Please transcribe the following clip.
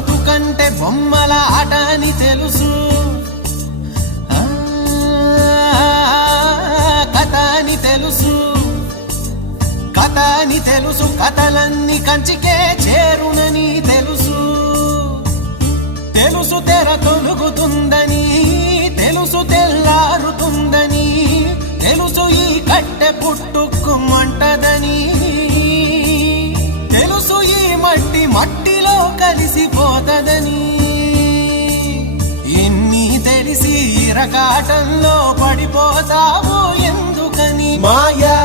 బతుకంటే బొమ్మల ఆట అని తెలుసు, కథ అని తెలుసు, కథ అని తెలుసు, కథలన్నీ కంచికే చేరునని తెలుసు. తెలుసు తెర తొలుగుతుందని, తెలుసు తెల్లారుతుందని, తెలుసు ఈ కట్టె పుట్టుకుమంటదని, తెలుసు ఈ మట్టి మట్టిలో కలిసిపోతదని. ఎన్ని తెలిసి ఇరకాటంలో పడిపోతావు ఎందుకని? మాయా